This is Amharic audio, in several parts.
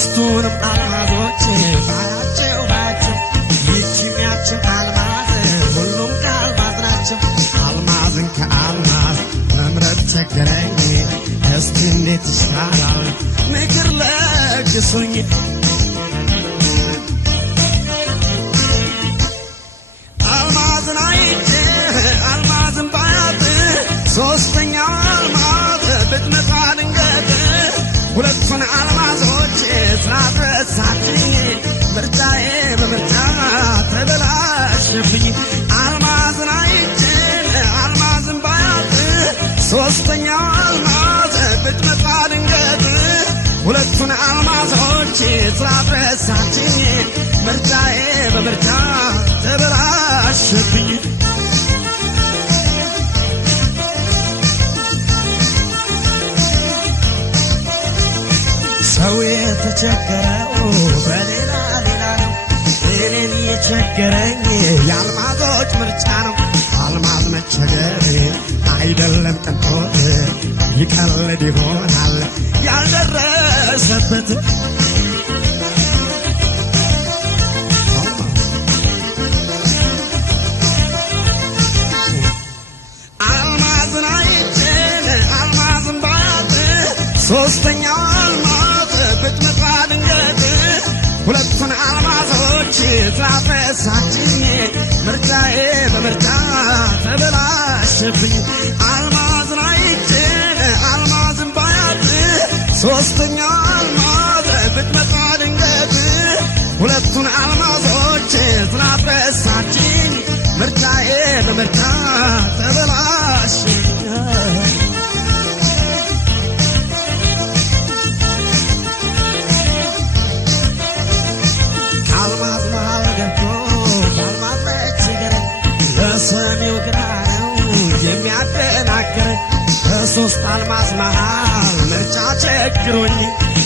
ሶስቱንም አልማዞች ባያቸው ይህችም ያችም አልማዝ ሁሉም ከአልማዝ ናቸው። አልማዝን ከአልማዝ መምረጥ ቸገረኝ። እስቲ እንዴት ይሻላል ምክር ለግሱኝ። አልማዝን አይቼ አልማዝን ባያት ሶስተኛው አልማዝ ብትመጣ ድንገት ሁለቱን አልማዞች ስላስረሳችኝ ምርጫዬ በምርጫ ተበላሽብኝ። አልማዝን አይቼ አልማዝን ባያት ሶስተኛው አልማዝ ብትመጣ ድንገት ሁለቱን አልማዞች ስላስረሳችኝ ምርጫዬ በምርጫ ተበላሽብኝ። ሰው የተቸገረው በሌላ ነው። እኔን የቸገረኝ የአልማዞች ምርጫ ነው። አልማዝ መቸገር አይደለም ቅንጦት ይቀልድ ይሆናል ያልደረሰበት። አልማዝን አይቼን አልማዝን ባያት ሶስተኛው አልማዝ ብትመጣ ድንገት ሁለቱን አልማዞች ስላስረሳችኝ ምርጫዬ በምርጫ ተበላሽብኝ። አልማዝን አይቼን አልማዝን ባያት ሶስተኛው አልማዝ ብትመጣ ድንገት ሁለቱን አልማዞች ስላስረሳችኝ ምርጫዬ በምርጫ ተበላሽብኝ። አልማዝ መሃል ገብቶ አልማዝ መቸገረኝ ለሰሚው ግራ ነው የሚያደናግረኝ። በሶስት አልማዝ መሃል ምርጫ ቸግሮኝ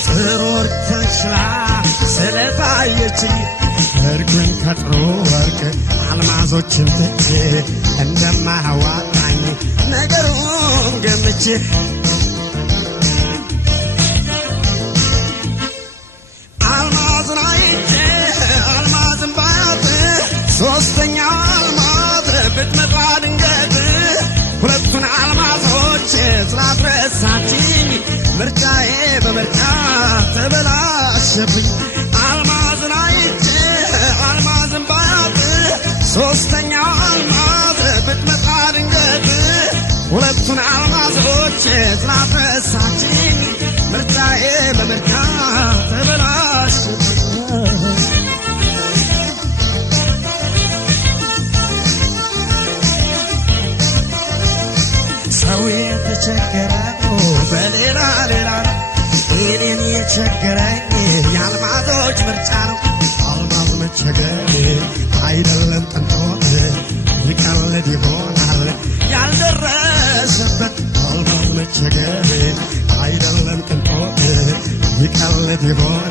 ጥሩ ወርቅ ተንሽላ ስለታየችኝ እርግን ከጥሩ ወርቅ አልማዞችን ትቼ እንደማያዋጣኝ ነገሩን ገምቼ አልማዝን አይቼ አልማዝን ባያት ሶስተኛው አልማዝ ብትመጣ ድንገት ሁለቱን አልማዞች ስላስረሳችኝ ምርጫዬ በምርጫ ተበላሸብኝ። አልማዝን አይቼ አልማዝን ባያት ሶስተኛው አልማዝ ብትመጣ ድንገት ሁለቱን አልማዞች ስላስረሳችኝ ምርጫዬ በምርጫ ተበላሽብኝ። ሰው የተቸገረው በሌላ ነው። እኔን የቸገረኝ የአልማዞች ምርጫ ነው። አልማዝ መቸገር አይደለም ቅንጦት ይቀልድ ይሆናል ያልደረሰበት። አልማዝ መቸገር አይደለም ቅንጦት ይቀልድ ይሆናል